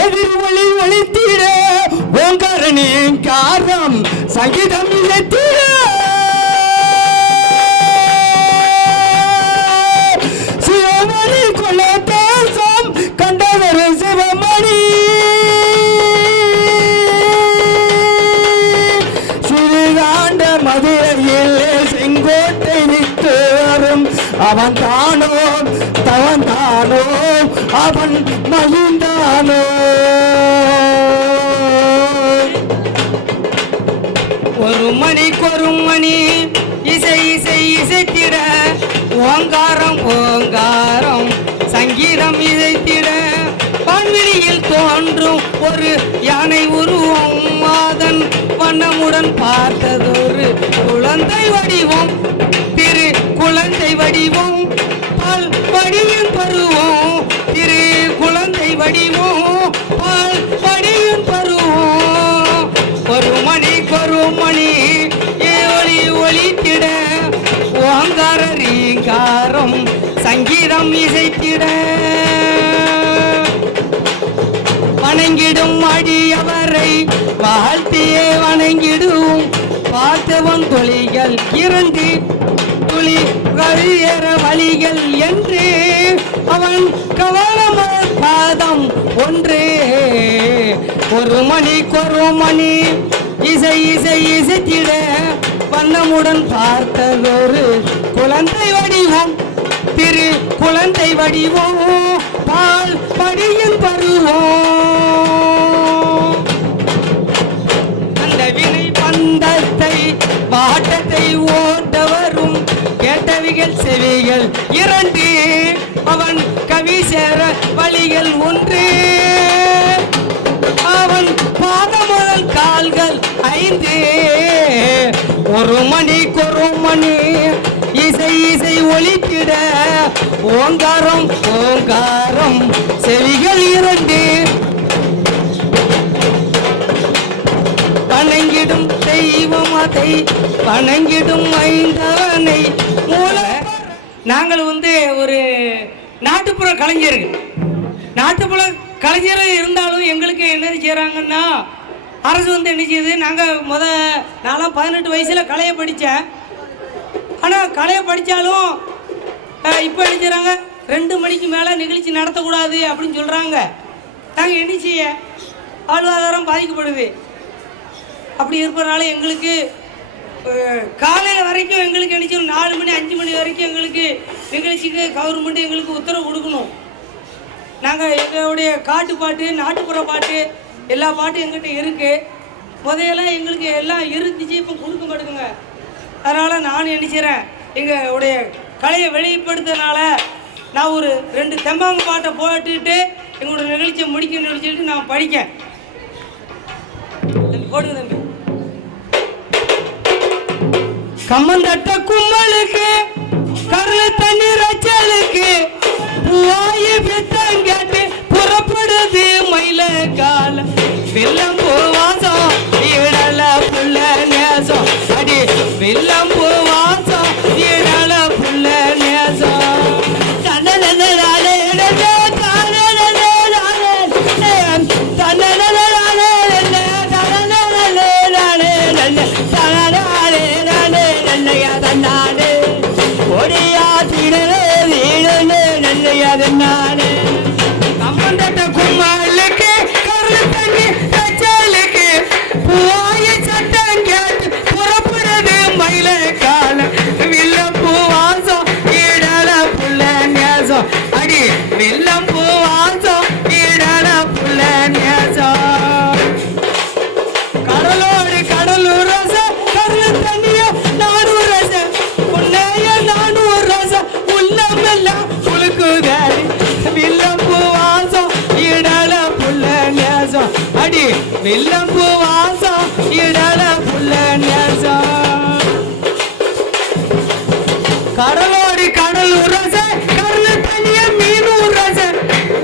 எதிர் ஒளி ஒளித்திட ஓங்காரணி காரம் சங்கீதம் இசைத்திட சிவமணி கொள்ள தேசம் கண்டவர் சிவமணி சிறுகாண்ட மதுரையில் செங்கோட்டை விட்டு வரும் அவன் தானோ தவன் தானோ அவன் மகிழ்ந்தானோ ஒரு மணிக்கொரு மணி இசை இசை இசைத்திட ஓங்காரம் ஓங்காரம் சங்கீதம் இசைத்திட வான்வெளியில் தோன்றும் ஒரு யானை உருவம் மாதன் வண்ணமுடன் பார்த்ததொரு குழந்தை வடிவம் திரு குழந்தை வடிவம் பால் வடிவின் பருவம் திரு குழந்தை வடிவம் பால் வடிவின் பருவம் ஒரு மணி ஒளி ஒளித்திட ஓங்கார ரீங்காரம் சங்கீதம் இசைத்திட வணங்கிடும் அடியவரை வாழ்த்தியே வணங்கிடும் பார்த்தவன் தொழிகள் இறந்து துளி கவியற வழிகள் என்று அவன் கவனமான பாதம் ஒன்றே ஒரு மணி இசை இசை இசைத்திட வண்ணமுடன் பார்த்ததொரு குழந்தை வடிவம் திரு குழந்தை வடிவம் பால் படியின் பருவம் அந்த வினை பந்தத்தை வாட்டத்தை ஓட்டவரும் கேட்டவிகள் செவிகள் இரண்டு அவன் கவி சேர வழிகள் ஒன்று அவன் பாதமுதல் கால்கள் ஐந்து ஒரு மணி இசை இசை ஒலித்திட ஓங்காரம் ஓங்காரம் செவிகள் இரண்டு வணங்கிடும் தெய்வம் அதை வணங்கிடும் ஐந்தவனை மூல. நாங்கள் ஒரு நாட்டுப்புற கலைஞர்கள். நாட்டுப்புற கலைஞர் இருந்தாலும் எங்களுக்கு என்ன செய்கிறாங்கன்னா அரசு என்ன செய்யுது, நாங்கள் நான்லாம் 18 வயசில் கலையை படித்தேன். ஆனால் கலையை படித்தாலும் இப்போ என்ன செய்கிறாங்க, 2 மணிக்கு மேலே நிகழ்ச்சி நடத்தக்கூடாது அப்படின்னு சொல்கிறாங்க. நாங்கள் என்ன செய்ய, வாழ்வாதாரம் பாதிக்கப்படுது. அப்படி இருப்பதனால எங்களுக்கு காலையில் வரைக்கும் எங்களுக்கு என்ன செய்யணும், 4 மணி 5 மணி வரைக்கும் எங்களுக்கு நிகழ்ச்சிக்கு கவர்மெண்ட் எங்களுக்கு உத்தரவு கொடுக்கணும். நாங்கள் எங்களுடைய காட்டு பாட்டு நாட்டுப்புற பாட்டு எல்லா பாட்டும் எங்கிட்ட இருக்குது. முதல்ல எங்களுக்கு எல்லாம் இருந்துச்சு, இப்போ கொடுக்க மாட்டேங்குங்க. அதனால் நான் என்ன செய்கிறேன், எங்களுடைய கலையை வெளிப்படுத்துறதுனால நான் ஒரு 2 தெம்பாங்க பாட்டை போட்டுட்டு எங்களோட நிகழ்ச்சியை முடிக்கணும்னு சொல்லிட்டு நான் படிக்கேன். போடுங்க தம்பி. கம்மந்தட்ட கும்மலுக்கு கருள தண்ணீர் அச்சலுக்கு பூவாயி பித்தம் கேட்டு புறப்படுது மயில கால வெள்ளம் பூவாசம் ஈடல புள்ள நேசம் அடி வெள்ளம் பூவாசம் ஈடல புள்ள நேசம் கம்பந்தட்ட கும்மாளுக்கு கருள தண்ணி தச்சலுக்கு பூவாய சட்டம் கேட்டு புறப்படுறது மயில கால வில்லம் பூவாசம் ஈடல புள்ள நேசம் அடி வில்லம் பூவாசம் ஈடல புள்ள நேசம் கடலோடு கடலூர் ரசம் கருள தண்ணிய 400 ரசம் உன்னைய 400 ரசம் உள்ளமெல்லாம் குலுக்குதாடி வில்லம் பூவாசம் ஈடல புள்ள நேசம் அடி வில்லம் பூவாசம் ஈடல புள்ள நேசம் கடலோடி கடலூர் ரசம் கருள தண்ணிய 300 ரசம்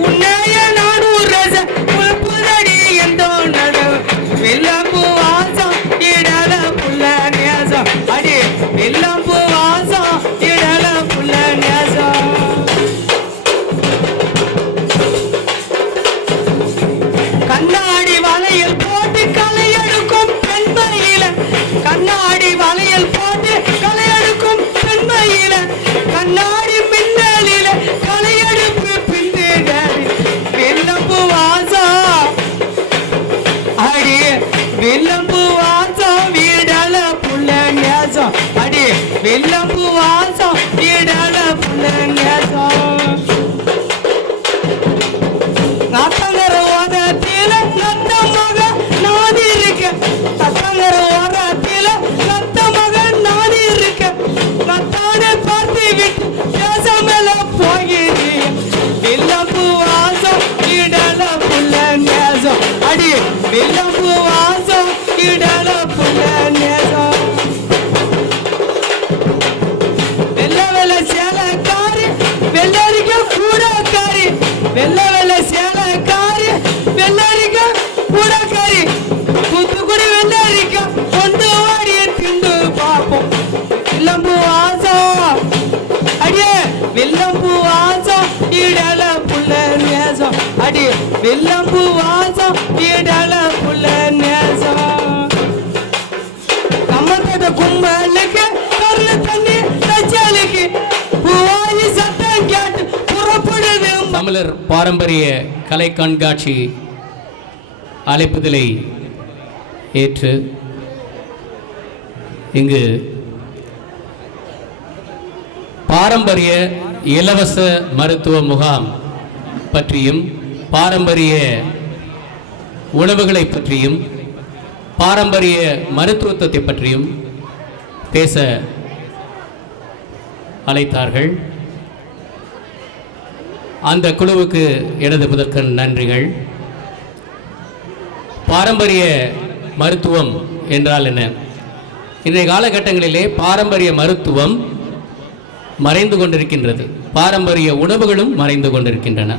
உன்னைய 400 ரசம் குலுக்குதாடி எந்தோ நடவு வில்லம் பூவாசம் ஈடல புள்ள நேசம் அடி வில்லம் பூவாசம் ஈடல புள்ள நேசம் வெள்ளம்பு வாசம் வீடல புள்ள நேசம் கம்மத்தோட கும்பலுக்கு கருள தண்ணி தச்சாலுக்கு பூவாயி சத்தம் கேட்டு புறப்படுது. தமிழர் பாரம்பரிய கலை கண்காட்சி அழைப்புதலை ஏற்று இங்கு பாரம்பரிய இலவச மருத்துவ முகாம் பற்றியும் பாரம்பரிய உணவுகளை பற்றியும் பாரம்பரிய மருத்துவத்தை பற்றியும் பேச அழைத்தார்கள். அந்த குழுவுக்கு எனது முதற்கண் நன்றிகள். பாரம்பரிய மருத்துவம் என்றால் என்ன? இன்றைய காலகட்டங்களிலே பாரம்பரிய மருத்துவம் மறைந்து கொண்டிருக்கின்றது, பாரம்பரிய உணவுகளும் மறைந்து கொண்டிருக்கின்றன.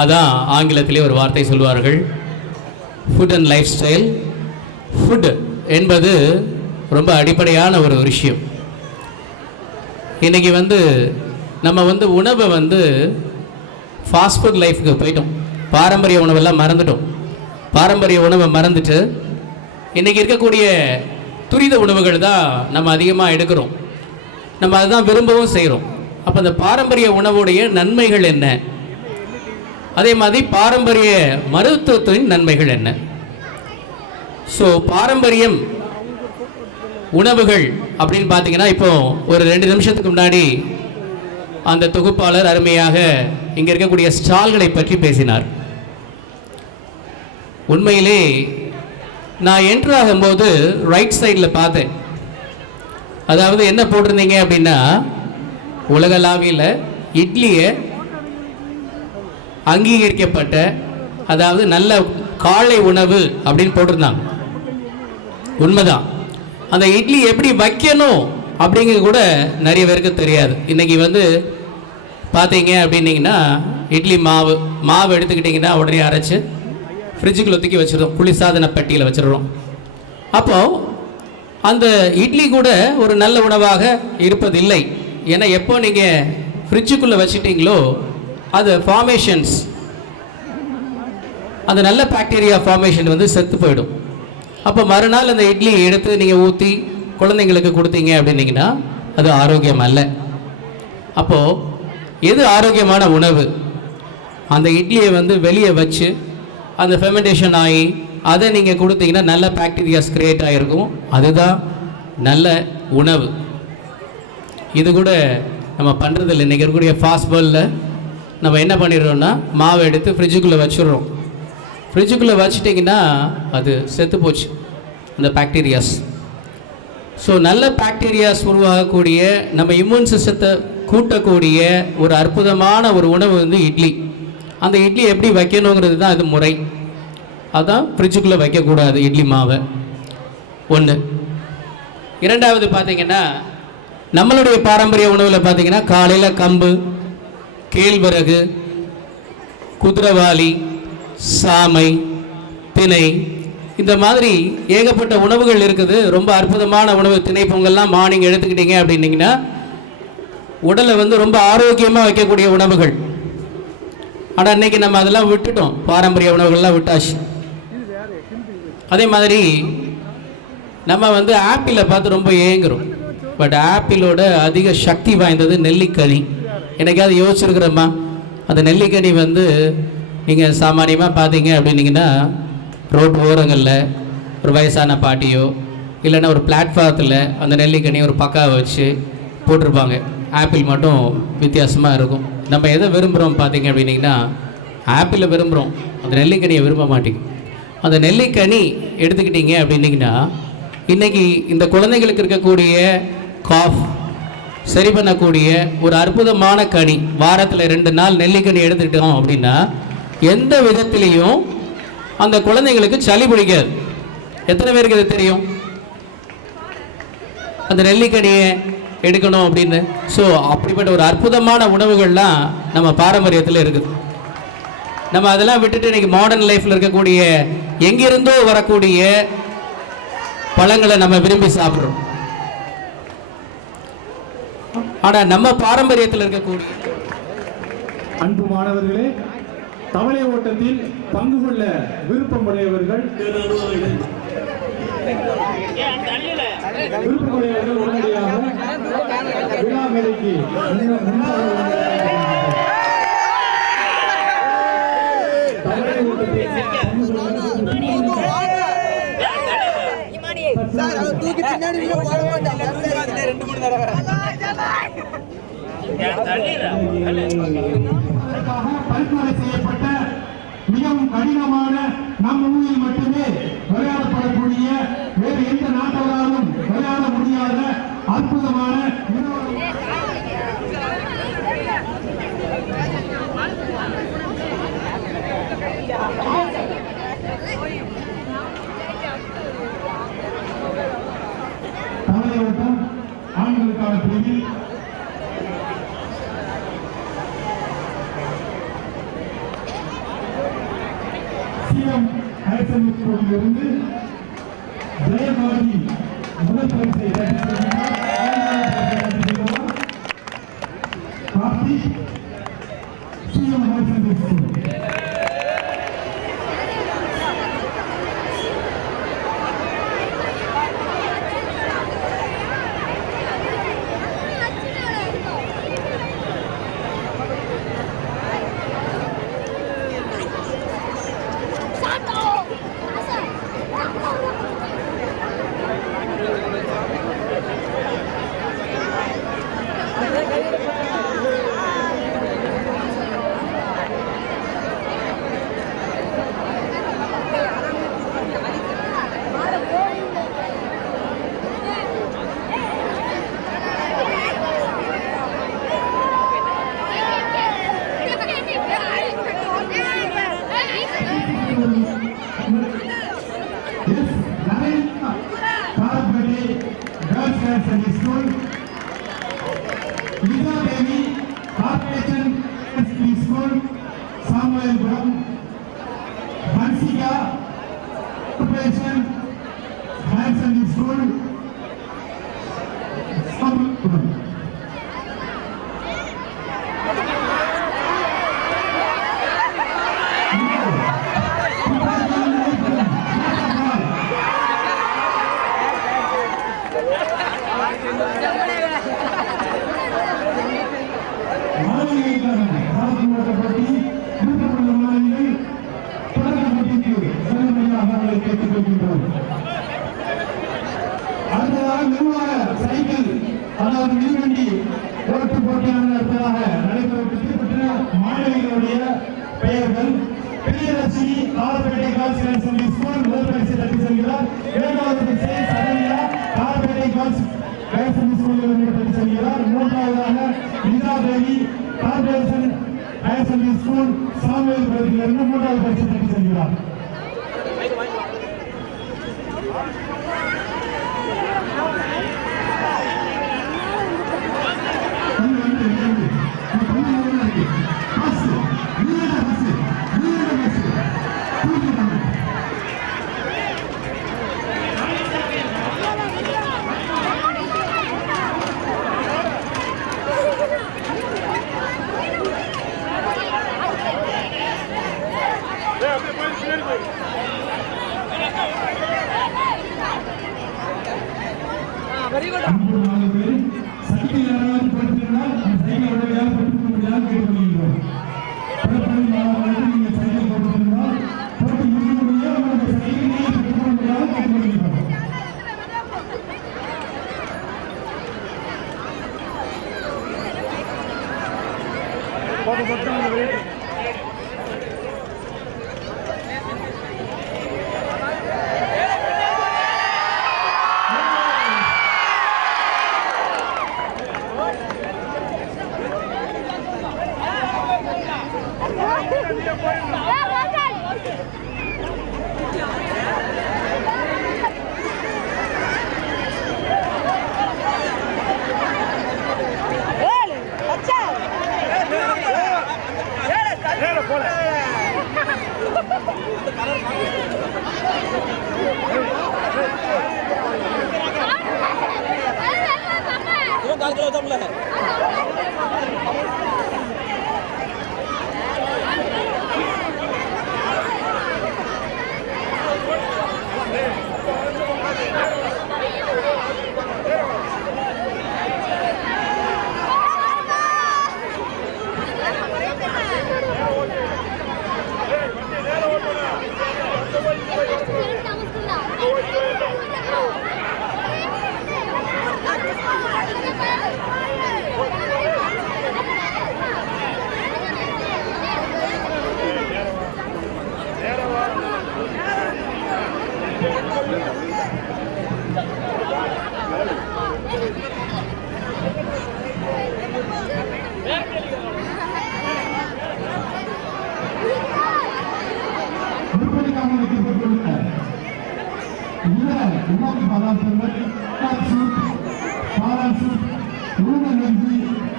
அதான் ஆங்கிலத்திலே ஒரு வார்த்தை சொல்வார்கள், food and life style. Food என்பது ரொம்ப அடிப்படையான ஒரு விஷயம். இன்றைக்கி நம்ம உணவை ஃபாஸ்ட் ஃபுட் லைஃப்க்கு போயிட்டோம். பாரம்பரிய உணவெல்லாம் மறந்துட்டோம். பாரம்பரிய உணவை மறந்துட்டு இன்றைக்கி இருக்கக்கூடிய துரித உணவுகள் தான் நம்ம அதிகமாக எடுக்கிறோம். நம்ம அதுதான் விரும்பவும் செய்கிறோம். அப்போ அந்த பாரம்பரிய உணவுடைய நன்மைகள் என்ன, அதே மாதிரி பாரம்பரிய மருத்துவத்தின் நன்மைகள் என்ன? ஸோ பாரம்பரியம் உணவுகள் அப்படின்னு பார்த்தீங்கன்னா, இப்போ ஒரு 2 நிமிஷத்துக்கு முன்னாடி அந்த தொகுப்பாளர் அருமையாக இங்கே இருக்கக்கூடிய ஸ்டால்களை பற்றி பேசினார். உண்மையிலே நான் என்ட்ரு ஆகும்போது ரைட் சைடில் பார்த்தேன். அதாவது என்ன போட்டிருந்தீங்க அப்படின்னா, உலகளாவியில் இட்லியை அங்கீகரிக்கப்பட்ட, அதாவது நல்ல காலை உணவு அப்படின்னு போட்டிருந்தாங்க. உண்மைதான். அந்த இட்லி எப்படி வைக்கணும் அப்படிங்கிறது கூட நிறைய பேருக்கு தெரியாது. இன்றைக்கி பார்த்தீங்க அப்படின்னீங்கன்னா, இட்லி மாவு எடுத்துக்கிட்டிங்கன்னா உடனே அரைச்சி ஃப்ரிட்ஜுக்குள்ளே தூக்கி வச்சிடும், குளிர்சாதன பெட்டியில் வச்சிடுறோம். அப்போது அந்த இட்லி கூட ஒரு நல்ல உணவாக இருப்பதில்லை. ஏன்னா எப்போ நீங்கள் ஃப்ரிட்ஜுக்குள்ளே வச்சிட்டிங்களோ அது ஃபார்மேஷன்ஸ், அந்த நல்ல பாக்டீரியா ஃபார்மேஷன் செத்து போயிடும். அப்போ மறுநாள் அந்த இட்லியை எடுத்து நீங்கள் ஊற்றி குழந்தைங்களுக்கு கொடுத்தீங்க அப்படின்னீங்கன்னா அது ஆரோக்கியம் அல்ல. அப்போது எது ஆரோக்கியமான உணவு? அந்த இட்லியை வெளியே வச்சு அந்த ஃபெர்மெண்டேஷன் ஆகி அதை நீங்கள் கொடுத்தீங்கன்னா நல்ல பாக்டீரியாஸ் கிரியேட் ஆகிருக்கும். அதுதான் நல்ல உணவு. இது கூட நம்ம பண்ணுறதில்ல. இன்றைக்கி இருக்கக்கூடிய ஃபாஸ்ட் ஃபுட்டில் நம்ம என்ன பண்ணிடுறோம்னா, மாவை எடுத்து ஃப்ரிட்ஜுக்குள்ளே வச்சுடுறோம். ஃப்ரிட்ஜுக்குள்ளே வச்சுட்டிங்கன்னா அது செத்து போச்சு அந்த பாக்டீரியாஸ். ஸோ நல்ல பாக்டீரியாஸ் உருவாகக்கூடிய, நம்ம இம்யூன் சிஸ்டத்தை கூட்டக்கூடிய ஒரு அற்புதமான ஒரு உணவு இட்லி. அந்த இட்லி எப்படி வைக்கணுங்கிறது தான் அது முறை. அதான் ஃப்ரிட்ஜுக்குள்ளே வைக்கக்கூடாது இட்லி மாவை. ஒன்று. இரண்டாவது பார்த்தீங்கன்னா, நம்மளுடைய பாரம்பரிய உணவில் பார்த்தீங்கன்னா காலையில் கம்பு, கேழ்வரகு, குதிரைவாலி, சாமை, திணை, இந்த மாதிரி ஏகப்பட்ட உணவுகள் இருக்குது. ரொம்ப அற்புதமான உணவு. திணை பொங்கல்லாம் மார்னிங் எடுத்துக்கிட்டீங்க அப்படின்னீங்கன்னா உடலை ரொம்ப ஆரோக்கியமாக வைக்கக்கூடிய உணவுகள். ஆனால் இன்றைக்கி நம்ம அதெல்லாம் விட்டுட்டோம், பாரம்பரிய உணவுகள்லாம் விட்டாச்சு. அதே மாதிரி நம்ம ஆப்பிளை பார்த்து ரொம்ப ஏங்குறோம். பட் ஆப்பிளோட அதிக சக்தி வாய்ந்தது நெல்லிக்கனி. என்னைக்காவது யோசிச்சிருக்கிறோமா? அந்த நெல்லிக்கனி நீங்கள் சாமானியமாக பார்த்தீங்க அப்படின்னீங்கன்னா, ரோட் ஓரங்களில் ஒரு வயசான பாட்டியோ இல்லைன்னா ஒரு பிளாட்ஃபாரத்தில் அந்த நெல்லிக்கனியை ஒரு பக்காவை வச்சு போட்டிருப்பாங்க. ஆப்பிள் மட்டும் வித்தியாசமாக இருக்கும். நம்ம எதை விரும்புகிறோம் பார்த்தீங்க அப்படின்னிங்கன்னா, ஆப்பிளை விரும்புகிறோம், அந்த நெல்லிக்கனியை விரும்ப மாட்டேங்க. அந்த நெல்லிக்கனி எடுத்துக்கிட்டிங்க அப்படின்னிங்கன்னா, இன்றைக்கி இந்த குழந்தைகளுக்கு இருக்கக்கூடிய காஃப் சரி பண்ணக்கூடிய ஒரு அற்புதமான கனி. வாரத்தில் 2 நாள் நெல்லிக்கனி எடுத்துக்கிட்டோம் அப்படின்னா எந்த விதத்திலையும் அந்த குழந்தைங்களுக்கு சளி பிடிக்காது. எத்தனை பேருக்கு இது தெரியும்? அந்த நெல்லிக்கனியை எடுக்கணும் அப்படின்னு. ஸோ அப்படிப்பட்ட ஒரு அற்புதமான உணவுகள்லாம் நம்ம பாரம்பரியத்தில் இருக்குது. நம்ம அதெல்லாம் விட்டுட்டு இன்னைக்கு மாடர்ன் லைஃப்பில் இருக்கக்கூடிய எங்கிருந்தோ வரக்கூடிய பழங்களை நம்ம விரும்பி சாப்பிட்றோம். ஆனால் நம்ம பாரம்பரியத்தில் இருக்கக்கூடிய அன்பு மாணவர்களே, தவளை ஓட்டத்தில் பங்கு கொள்ள விருப்பமுடையவர்கள் உடனடியாக விழா மேடைக்கு தவளை ஓட்டத்தில் பரிந்துரை செய்யப்பட்ட மிகவும் கடினமான நம் ஊரில் மட்டுமே விளையாடப்படக்கூடிய வேறு எந்த நாட்டவராலும் விளையாட முடியாத அற்புதமான தவளை ஓட்டம் ஆண்களுக்கான பிரிவில் இருந்து ஜெயபாரதி முதல் பரிசை கார்த்திக் சிஎம் பெயர்கள் Periyarasi Karpettai girls higher secondary school முதல் பரிசு தட்டி செல்கிறார். இரண்டாவது பரிசை Saranya Karpettai girls higher secondary ஸ்கூலில் தட்டி செல்கிறார். மூன்றாவதாக Nitha Devi corporation higher secondary school Samuel பகுதியிலிருந்து மூன்றாவது பரிசு தட்டி செல்கிறார். Hãy subscribe cho kênh Ghiền Mì Gõ để không bỏ lỡ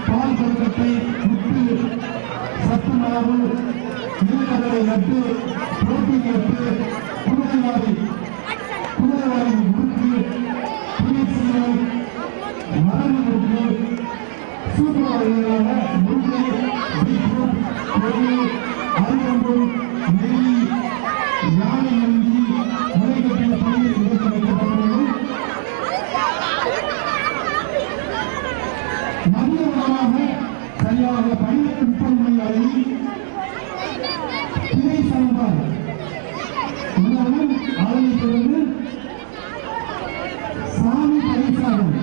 பால் கொழுக்கட்டை, புட்டு, சத்து மாவு, நிலக்கடலை லட்டு, புரோட்டீன் லட்டு, குதிரைவாரி முறுக்கு, புளிச்சீரல், மரபு முறுக்கு, சூப்பர் வகையான முறுக்கு, பீட்ரூட், பொடி, அருகம்பு, நெய், யானை நந்தி, முளைக்கட்டிய பயிர் இதற்கு வைக்கப்பட்டுள்ளது. மதிய உணவாக சரியாக 12:30 மணி வரை திரை சாம்பார் உணவும், அதனைத் தொடர்ந்து சாமி பரிசாதம்.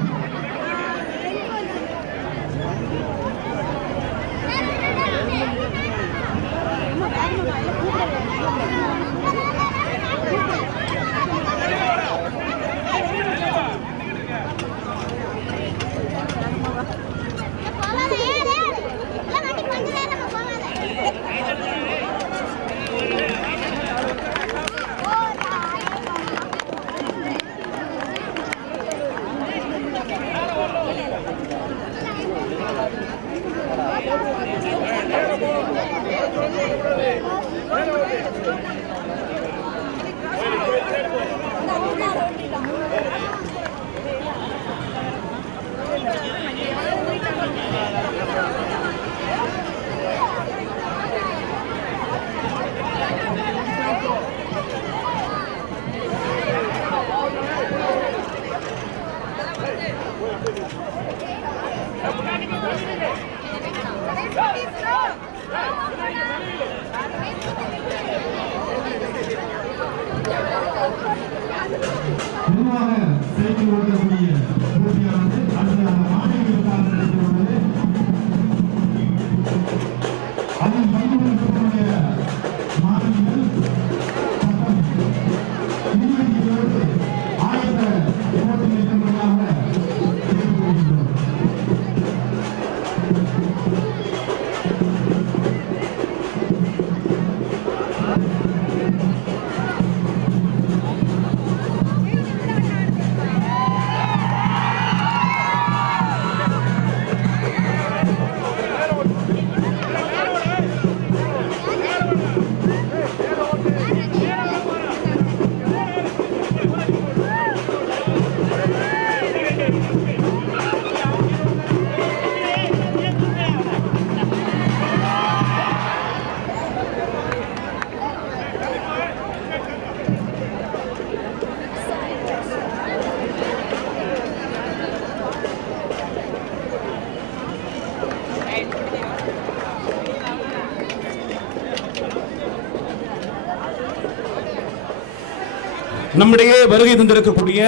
பொதுவாக சைக்கிள் ஓட்டக்கூடிய போட்டியானது அடுத்ததாக மாணவிகளுக்காக நடைபெறுகிறது. அதில் பங்கேற்கக்கூடிய மாணவிகள் விதிவிதிகளோடு ஆயத்த போட்டி நிற்கும்படியாக கேட்டுக்கொள்கின்றோம். நம்மிடையே வருகை தந்திருக்கக்கூடிய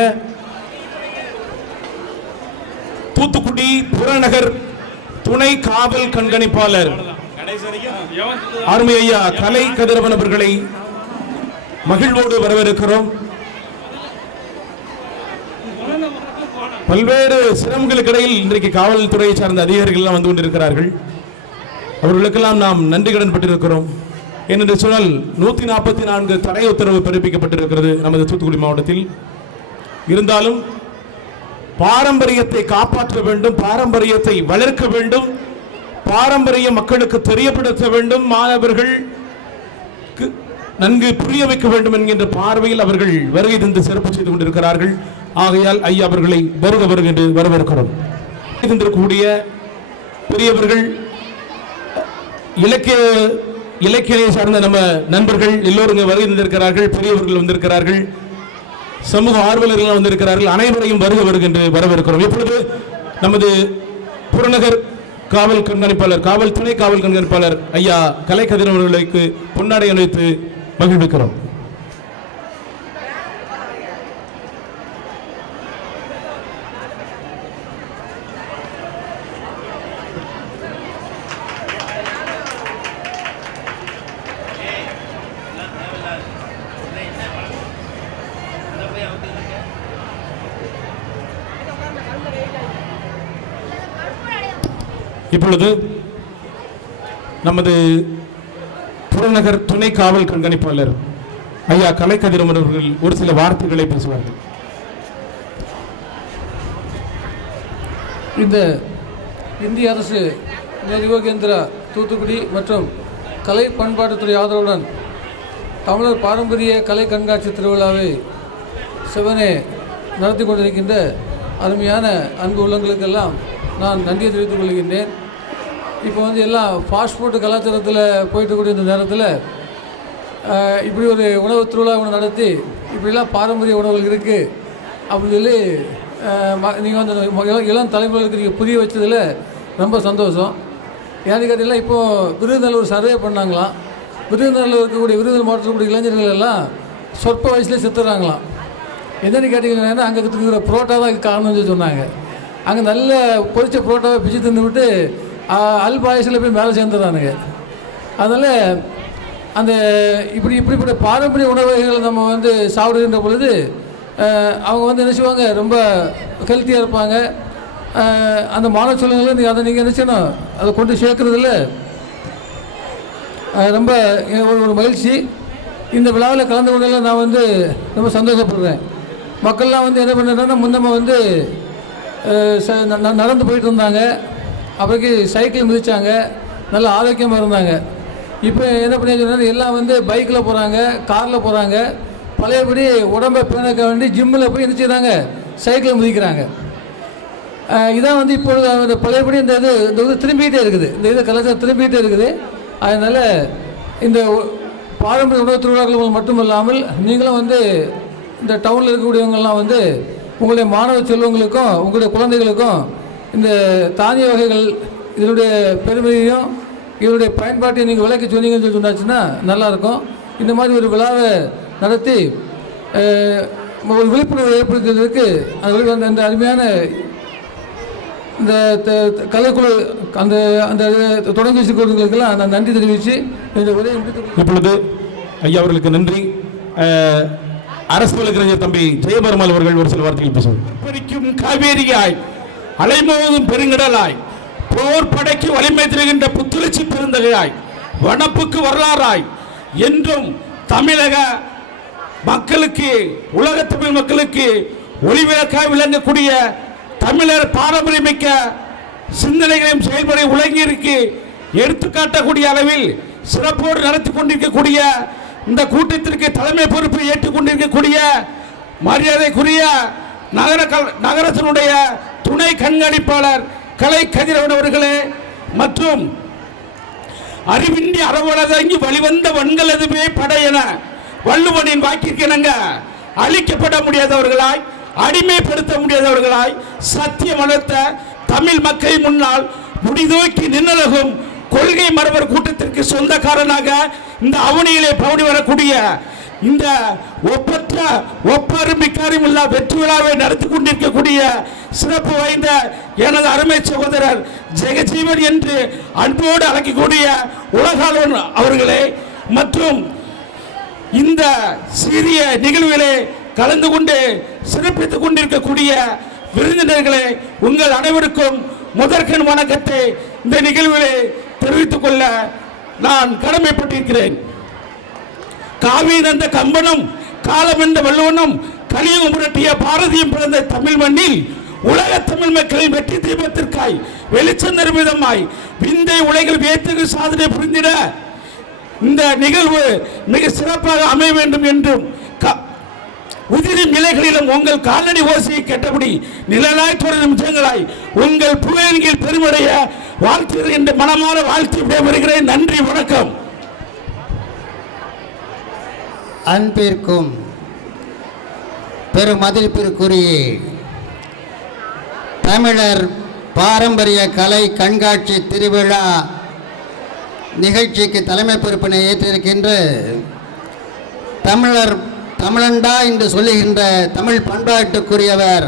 தூத்துக்குடி புறநகர் துணை காவல் கண்காணிப்பாளர் அருமை ஐயா கலை கதிரவன் அவர்களை மகிழ்வோடு வரவேற்கிறோம். பல்வேறு சிரமங்களுக்கு இடையில் இன்றைக்கு காவல்துறையை சார்ந்த அதிகாரிகள் எல்லாம் வந்து கொண்டிருக்கிறார்கள். அவர்களுக்கெல்லாம் நாம் நன்றி கடன் பட்டிருக்கிறோம். ஏனென்று சொன்னால் 144 தடை உத்தரவு பிறப்பிக்கப்பட்டிருக்கிறது நமது தூத்துக்குடி மாவட்டத்தில். இருந்தாலும் பாரம்பரியத்தை காப்பாற்ற வேண்டும், பாரம்பரியத்தை வளர்க்க வேண்டும், பாரம்பரிய மக்களுக்கு தெரியப்படுத்த வேண்டும், மாணவர்கள் நன்கு புரிய வைக்க வேண்டும் என்கின்ற பார்வையில் அவர்கள் வருகை தந்து சிறப்பு செய்து கொண்டிருக்கிறார்கள். ஆகையால் ஐயா அவர்களை வருக வருக என்று வரவேற்கிறோம். இருந்திருக்கக்கூடிய பெரியவர்கள், இலக்கிய சார்ந்த நம்ம நண்பர்கள் எல்லோரும் வருகை தந்திருக்கிறார்கள். பெரியவர்கள் வந்திருக்கிறார்கள், சமூக ஆர்வலர்கள் வந்திருக்கிறார்கள். அனைவரையும் வருக வருகின்ற வரவேற்கிறோம். இப்பொழுது நமது புறநகர் காவல் கண்காணிப்பாளர், துணை காவல் கண்காணிப்பாளர் ஐயா கலை கதிரவன் அவர்களுக்கு பொன்னாடை அணிவித்து மகிழ்விக்கிறோம். இப்பொழுது நமது புறநகர் துணை காவல் கண்காணிப்பாளர் ஐயா கலை கதிரவன் அவர்கள் ஒரு சில வார்த்தைகளை பேசுவார்கள். இந்த இந்திய அரசு யோகேந்திரா தூத்துக்குடி மற்றும் கலை பண்பாட்டுத்துறை ஆதரவுடன் தமிழர் பாரம்பரிய கலை கண்காட்சி திருவிழாவை சிவனே நடத்தி கொண்டிருக்கின்ற அருமையான அன்பு உள்ளங்களுக்கெல்லாம் நான் நன்றியை தெரிவித்துக் கொள்கின்றேன். இப்போ எல்லாம் ஃபாஸ்ட் ஃபுட்டு கலாச்சாரத்தில் போயிட்டுக்கூடிய இந்த நேரத்தில் இப்படி ஒரு உணவு திருவிழா நடத்தி இப்படிலாம் பாரம்பரிய உணவுகள் இருக்குது அப்படின்னு சொல்லி நீங்கள் இளம் தலைமுறைகளுக்கு நீங்கள் புரிய வச்சதில் ரொம்ப சந்தோஷம். ஏன்னு கேட்டீங்கன்னா இப்போது விருதுநல்லூர் சர்வே பண்ணாங்களாம். விருதுநல்லூர் இருக்கக்கூடிய விருதுநல்லூர் மாவட்டத்தில் இருக்கக்கூடிய இளைஞர்கள் எல்லாம் சொற்ப வயசுலேயே செத்துறாங்களாம். என்னென்னு கேட்டிங்கன்னா அங்கே இருக்கிற புரோட்டா தான் காரணம்னு சொன்னாங்க. அங்கே நல்ல பொரிச்ச புரோட்டாவை பிச்சு தின்னு விட்டு அல்பாயசில் போய் மேலே சேர்ந்துடுறானுங்க. அதனால் அந்த இப்படிப்பட்ட பாரம்பரிய உணவுகளை நம்ம சாப்பிடுகின்ற பொழுது அவங்க என்ன செய்வாங்க, ரொம்ப ஹெல்த்தியாக இருப்பாங்க. அந்த மாணவ சொல்லுங்கள் அதை நீங்கள் என்ன செய்யணும், அதை கொண்டு சேர்க்குறதில்ல ரொம்ப ஒரு மகிழ்ச்சி. இந்த விழாவில் கலந்து கொண்டதில் நான் ரொம்ப சந்தோஷப்படுறேன். மக்கள்லாம் என்ன பண்ணுறாங்கன்னா முன்னம நடந்து போயிட்டு இருந்தாங்க, அப்புறக்கு சைக்கிள் மிதித்தாங்க, நல்ல ஆரோக்கியமாக இருந்தாங்க. இப்போ என்ன பண்ணி எல்லாம் பைக்கில் போகிறாங்க, காரில் போகிறாங்க. பழையபடி உடம்பை பேணக்க வேண்டி ஜிம்மில் போய் என்ன செய்கிறாங்க, சைக்கிள் மிதிக்கிறாங்க. இதான் இப்பொழுது பழையபடி இந்த இது திரும்பிகிட்டே இருக்குது, இந்த கலாச்சாரம் திரும்பிகிட்டே இருக்குது. அதனால் இந்த பாரம்பரிய உணவு திருவிழாக்கள் மட்டும் இல்லாமல் நீங்களும் இந்த டவுனில் இருக்கக்கூடியவங்கள்லாம் உங்களுடைய மாணவ செல்வங்களுக்கும் உங்களுடைய குழந்தைகளுக்கும் இந்த தானிய வகைகள் இதனுடைய பெருமையையும் இதனுடைய பயன்பாட்டையும் நீங்கள் விளக்கி சொன்னீங்கன்னு சொன்னாச்சுன்னா நல்லாயிருக்கும். இந்த மாதிரி ஒரு விழாவை நடத்தி ஒரு விழிப்புணர்வு ஏற்படுத்துவதற்கு அந்த அருமையான இந்த கலைக்குழு அந்த அந்த தொடங்கி வச்சுக்கிறவங்களுக்கெல்லாம் நான் நன்றி தெரிவித்து இந்த உரையை இப்பொழுது ஐயா அவர்களுக்கு நன்றி. அரசு வழக்கறிஞர் தம்பி ஜெயபெருமாள் அவர்கள் ஒரு சில வார்த்தைகள் பேசுவார். காவேரியாய் அலைமோதும் பெருங்கடலாய் போர் படைக்கு வலிமை தருகின்ற புத்துணர்ச்சி பெருந்தகையாய் வனப்புக்கு வரலாறாய் என்றும் தமிழக மக்களுக்கு உலக தமிழ் மக்களுக்கு ஒளிவிளக்காய் விளங்கக்கூடிய தமிழர் பாரம்பரியமிக்க சிந்தனைகளையும் செயல்முறை உலகிற்கு எடுத்துக்காட்டக்கூடிய அளவில் சிறப்போடு நடத்தி கொண்டிருக்கக்கூடிய இந்த கூட்டத்திற்கு தலைமை பொறுப்பை ஏற்றுக்கொண்டிருக்கக்கூடிய மரியாதைக்குரிய நகரத்தினுடைய துணை கண்காணிப்பாளர் கலை கதிரவன் அவர்களே மற்றும் அறிவின்றி அறவளதங்கி வழிவந்த வன்களதுவே படையென வள்ளுவனின் வாக்கிற்கிணங்க அழிக்கப்பட முடியாதவர்களாய் அடிமைப்படுத்த முடியாதவர்களாய் சத்தியம் வளர்த்த தமிழ் மக்கள் முன்னால் முடிதோக்கி நின்னலகும் கொள்கை மரபர் கூட்டத்திற்கு சொந்தக்காரனாக இந்த அவனியிலே பவனி வரக்கூடிய இந்த ஒப்பருமிக்காரும் இல்லா வெற்றி விழாவை நடத்தி கொண்டிருக்கக்கூடிய சிறப்பு வாய்ந்த எனது அருமை சகோதரர் ஜெகஜீவன் என்று அன்போடு அழைக்கக்கூடிய உலகாளன் அவர்களே மற்றும் இந்த சிறிய நிகழ்விலே கலந்து கொண்டு சிறப்பித்துக் கொண்டிருக்கக்கூடிய விருந்தினர்களே, உங்கள் அனைவருக்கும் முதற்கண் வணக்கத்தை இந்த நிகழ்விலே தெரிவித்துக் கொள்ள நான் கடமைப்பட்டிருக்கிறேன். காவியந்த கம்பனும் காலம் என்ற வள்ளுவனும் கலியுகம் புரட்டிய பாரதியும் பிறந்த தமிழ் மண்ணில் உலக தமிழ் மக்களின் வெற்றி தீபத்திற்காய் வெளிச்சம் நிறுவிதமாய் விந்தை உலகில் வேற்றுக்கு சாதனை புரிந்திட இந்த நிகழ்வு மிக சிறப்பாக அமைய வேண்டும் என்றும் உதிரி நிலைகளிலும் உங்கள் காலடி ஓசையை கேட்டபடி நிழலாய் தொடரும் நிமிஷங்களாய் உங்கள் புகழில் பெருமடைய வாழ்த்து என்று மனமான வாழ்த்து விடைபெறுகிறேன். நன்றி, வணக்கம். அன்பிற்கும் பெருமதிப்பிற்குரிய தமிழர் பாரம்பரிய கலை கண்காட்சி திருவிழா நிகழ்ச்சிக்கு தலைமை பொறுப்பினை ஏற்றிருக்கின்ற தமிழண்டா என்று சொல்லுகின்ற தமிழ் பண்பாட்டுக்குரியவர்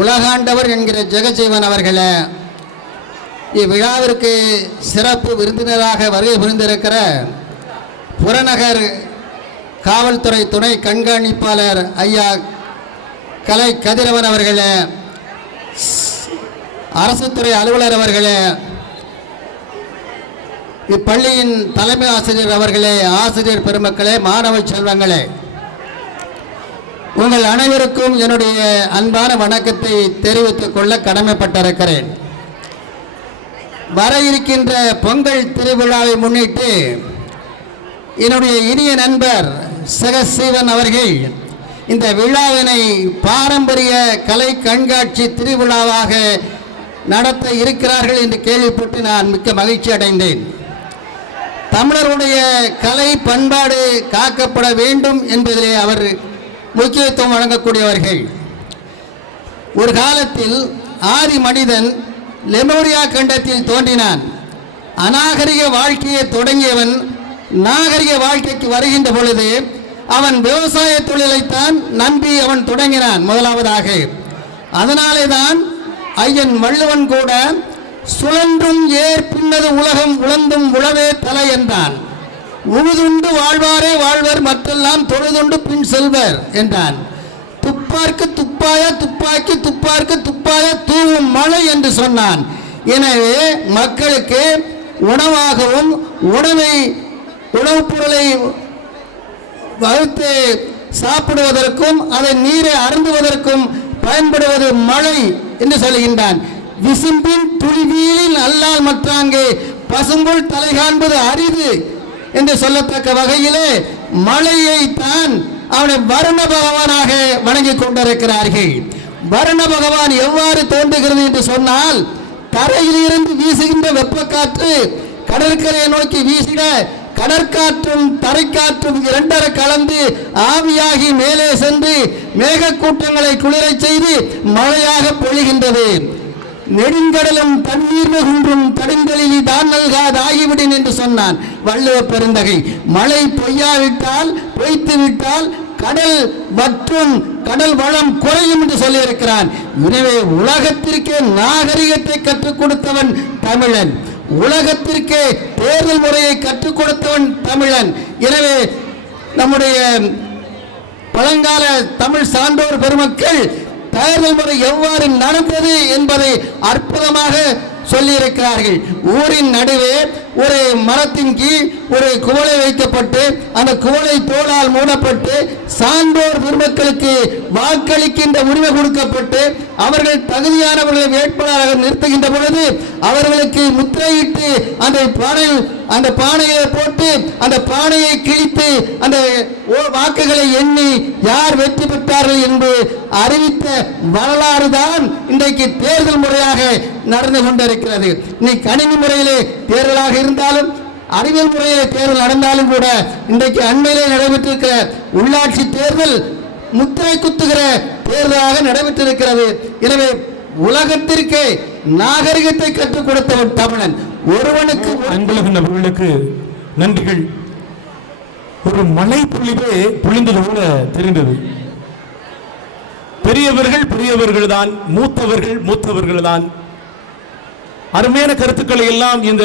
உலகாண்டவர் என்கிற ஜெகஜீவன் அவர்களே, இவ்விழாவிற்கு சிறப்பு விருந்தினராக வருகை புரிந்திருக்கிற புறநகர் காவல்துறை துணை கண்காணிப்பாளர் ஐயா கலை கதிரவன் அவர்களே, அரசு துறை அலுவலர் அவர்களே, இப்பள்ளியின் தலைமை ஆசிரியர் அவர்களே, ஆசிரியர் பெருமக்களே, மாணவ செல்வங்களே, உங்கள் அனைவருக்கும் என்னுடைய அன்பான வணக்கத்தை தெரிவித்துக் கொள்ள கடமைப்பட்டிருக்கிறேன். வர இருக்கின்ற பொங்கல் திருவிழாவை முன்னிட்டு என்னுடைய இனிய நண்பர் சகசீவன் அவர்கள் இந்த விழாவினை பாரம்பரிய கலை கண்காட்சி திருவிழாவாக நடத்த இருக்கிறார்கள் என்று கேள்விப்பட்டு நான் மிக்க மகிழ்ச்சி அடைந்தேன். தமிழருடைய கலை பண்பாடு காக்கப்பட வேண்டும் என்பதிலே அவர் முக்கியத்துவம் வழங்கக்கூடியவர்கள். ஒரு காலத்தில் ஆதி மனிதன் லெமோரியா கண்டத்தில் தோன்றினான். அநாகரிக வாழ்க்கையை தொடங்கியவன் நாகரிக வாழ்க்கைக்கு வருகின்ற பொழுது அவன் விவசாய தொழிலைத்தான் நம்பி அவன் தொடங்கினான் முதலாவதாக. அதனாலே தான் ஐயன் வள்ளுவன் கூட சுழன்றும் ஏர் பின்னது உலகம் உழந்தும் உழவே தலை என்றான். உழுதுண்டு வாழ்வாரே வாழ்வர், மற்றெல்லாம் தொழுதுண்டு பின் செல்வர் என்றான். துப்பார்க்கு துப்பாய துப்பாக்கி துப்பார்க்கு துப்பாய தூவும் மழை என்று சொன்னான். எனவே மக்களுக்கு உணவாகவும் உணவுப் பொருளை வகுத்து சாப்பிடுவதற்கும் அதை நீரை அருந்துவதற்கும் பயன்படுவது மழை என்று சொல்கின்றான். விசும்பின் துளிவீலில் அல்லால் மற்றாங்கே பசும்புல் தலை காண்பது அரிது என்று சொல்லத்தக்க வகையிலே மழையை தான் அவனை வருண பகவானாக வணங்கி கொண்டிருக்கிறார்கள். வருண பகவான் எவ்வாறு தோன்றுகிறது என்று சொன்னால், தரையிலிருந்து வீசுகின்ற வெப்பக்காற்று கடற்கரையை நோக்கி வீசிட கடற்காற்றும் தரைக்காற்றும் இரண்டரை கலந்து ஆவியாகி மேலே சென்று மேகக்கூட்டங்களை குளிரச் செய்து மழையாக பொழிகின்றது. நெடுங்கடலும் தண்ணீர் மிகுன்றும் தடுங்களில் தான் நல்காது ஆகிவிடும் என்று சொன்னான் வள்ளுவ பெருந்தகை. மழை பொய்யாவிட்டால் பொய்த்து விட்டால் கடல் வற்றும், கடல் வளம் குறையும் என்று சொல்லியிருக்கிறான். எனவே உலகத்திற்கே நாகரிகத்தை கற்றுக் கொடுத்தவன் தமிழன், உலகத்திற்கே தேர்தல் முறையை கற்றுக் கொடுத்தவன் தமிழன். எனவே நம்முடைய பழங்கால தமிழ் சான்றோர் பெருமக்கள் தேர்தல் முறை எவ்வாறு நடந்தது என்பதை அற்புதமாக சொல்லியிருக்கிறார்கள். ஊரின் நடுவே ஒரு மரத்தின் கீழ் ஒரு குவளை வைக்கப்பட்டு அந்த குவளை தோளால் மூடப்பட்டு சான்றோர் பெருமக்களுக்கு வாக்களிக்கின்ற உரிமை கொடுக்கப்பட்டு அவர்கள் தகுதியானவர்களை வேட்பாளராக நிறுத்துகின்ற பொழுது அவர்களுக்கு முத்திரையிட்டு அந்த பானையை போட்டு அந்த பானையை கிழித்து அந்த வாக்குகளை எண்ணி யார் வெற்றி பெற்றார்கள் என்று அறிவித்த வரலாறு தான் இன்றைக்கு தேர்தல் முறையாக நடந்து கொண்டிருக்கிறது. இன்னைக்கு கணினி முறையிலே தேர்தலாக இருந்தாலும் அறிவியல் முறையிலே தேர்தல் நடந்தாலும் கூட இன்றைக்கு அண்மையிலே நடைபெற்றிருக்கிற உள்ளாட்சி தேர்தல் முத்திரை குத்துகிற தேர்தலாக நடைபெற்றிருக்கிறது. எனவே உலகத்திற்கே நாகரிகத்தை கற்றுக் கொடுத்தவன் தமிழன். ஒருவனுக்கு அன்பழகன் அவர்களுக்கு நன்றிகள். ஒரு மழை பொழிவே பொழிந்தது போல தெரிந்தது. பெரியவர்கள் தான், மூத்தவர்கள் தான். அருமையான கருத்துக்களை எல்லாம் இந்த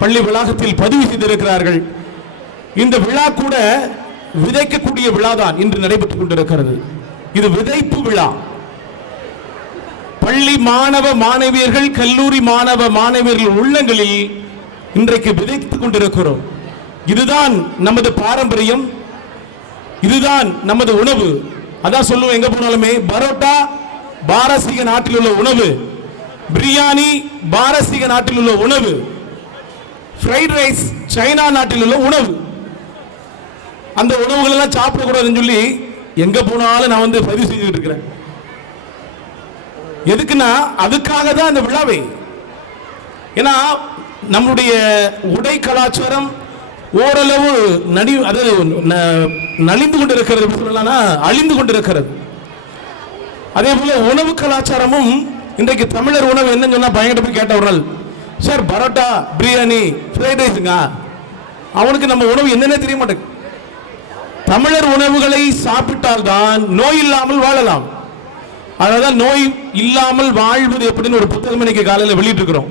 பள்ளி வளாகத்தில் பதிவு செய்திருக்கிறார்கள். இந்த விழா கூட விதைக்கக்கூடிய விழாதான் இன்று நடைபெற்றுக் கொண்டிருக்கிறது. இது விதைப்பு விழா. பள்ளி மாணவ மாணவியர்கள், கல்லூரி மாணவ மாணவியர்கள் உள்ளங்களில் இன்றைக்கு விதைத்துக் கொண்டிருக்கிறோம். இதுதான் நமது பாரம்பரியம், இதுதான் நமது உணவு. அதான் சொல்லுவோம் எங்க போனாலுமே, பரோட்டா பாரசீக நாட்டில் உள்ள உணவு, பிரியாணி பாரசீக நாட்டில் உள்ள உணவு, ஃப்ரைட் ரைஸ் சைனா நாட்டில் உள்ள உணவு. அந்த உணவுகள் எல்லாம் சாப்பிடக்கூடாதுன்னு சொல்லி எங்க போனாலும் நான் வந்து பதிவு செஞ்சுட்டு இருக்கிறேன். எதுக்குன்னா அதுக்காக தான் அந்த விழாவை. ஏன்னா நம்முடைய உடை கலாச்சாரம் ஓரளவு நலிந்து கொண்டிருக்கிறது, அழிந்து கொண்டிருக்கிறது. அதே போல உணவு கலாச்சாரமும் இன்றைக்கு தமிழர் உணவு என்னன்னு சொன்னா பையன்கிட்ட போய் கேட்டவர்கள், சார் பரோட்டா பிரியாணி ஃப்ரைட் ரைஸுங்க, அவனுக்கு நம்ம உணவு என்னன்னே தெரிய மாட்டேங்குது. தமிழர் உணவுகளை சாப்பிட்டால்தான் நோய் இல்லாமல் வாழலாம். அதனால நோய் இல்லாமல் வாழ்வது எப்படின்னு ஒரு புத்தகம் இன்னைக்கு காலையில் வெளியிட்டு இருக்கிறோம்.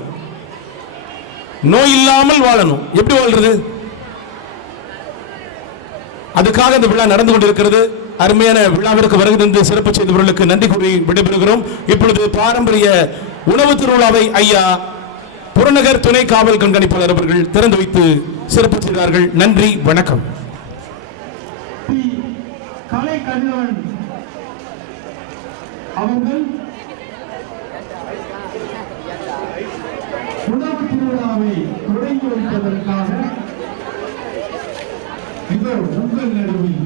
நோய் இல்லாமல் வாழணும், எப்படி வாழ்றது? அதுக்காக இந்த விழா நடந்து கொண்டிருக்கிறது. அருமையான விழாவிற்கு வருகை தந்து சிறப்பு செய்தவர்களுக்கு நன்றி கூறி விடைபெறுகிறோம். இப்பொழுது பாரம்பரிய உணவு திருவிழாவை ஐயா புறநகர் துணை காவல் கண்காணிப்பாளர் அவர்கள் திறந்து வைத்து சிறப்பு செய்தார்கள். நன்றி, வணக்கம். கலை கதிரவன் அவர்கள் உணவு திருவிழாவை தொடங்கி வைப்பதற்காக இதோ உங்கள் நடுவில்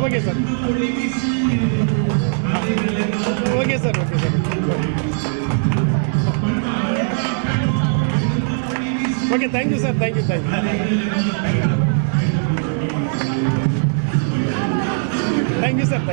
okay sir. Okay, thank you sir. Thank you. Thank you sir.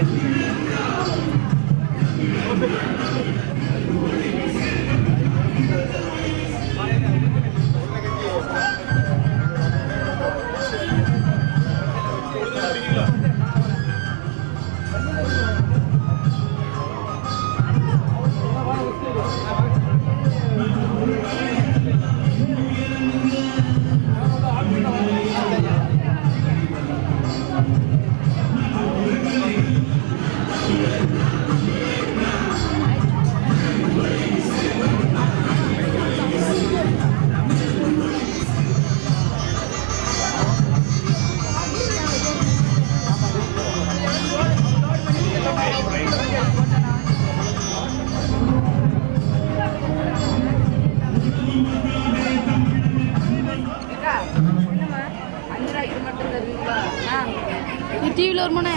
டிவியில் வருமானே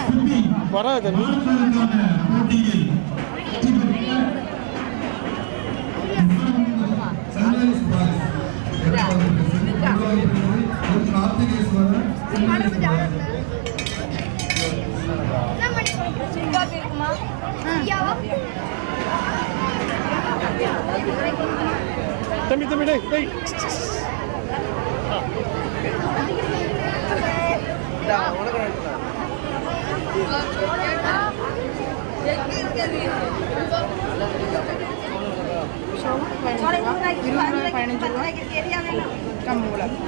வராது. தம்பி டேய்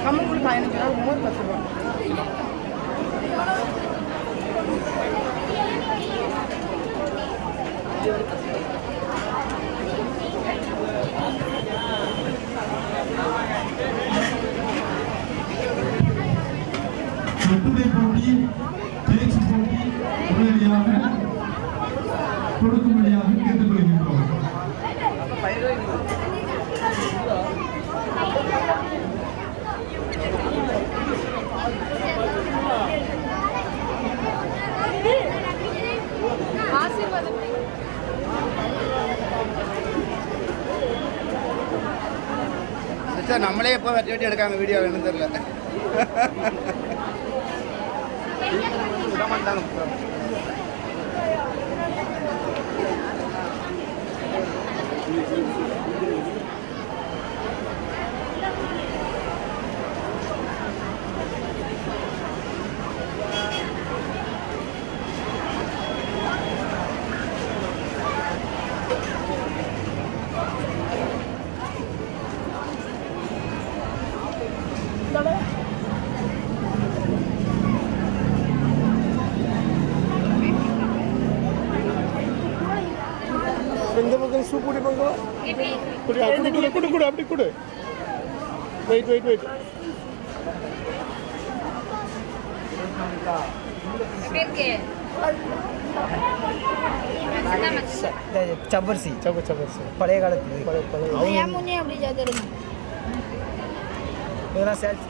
கம்மங்கூழ 15 ரூபா, மோர் 10 ரூபா. கட்டுரை போட்டி, பேச்சு போட்டி உடனடியாக கொடுக்கும்படியாக கேட்டுக்கொள்கின்றோம். சார் நம்மளே எப்போ வெட்டி வெட்டி எடுக்காங்க வீடியோ வேணும்னு தெரியல. விட மாட்டாங்க. இந்த பக்கம் சூப் குடிப்பாங்க. குடு அப்படி குடு. வெயிட். சப்பர்சி பழைய காலத்து இதெல்லாம் சேல்ஸ்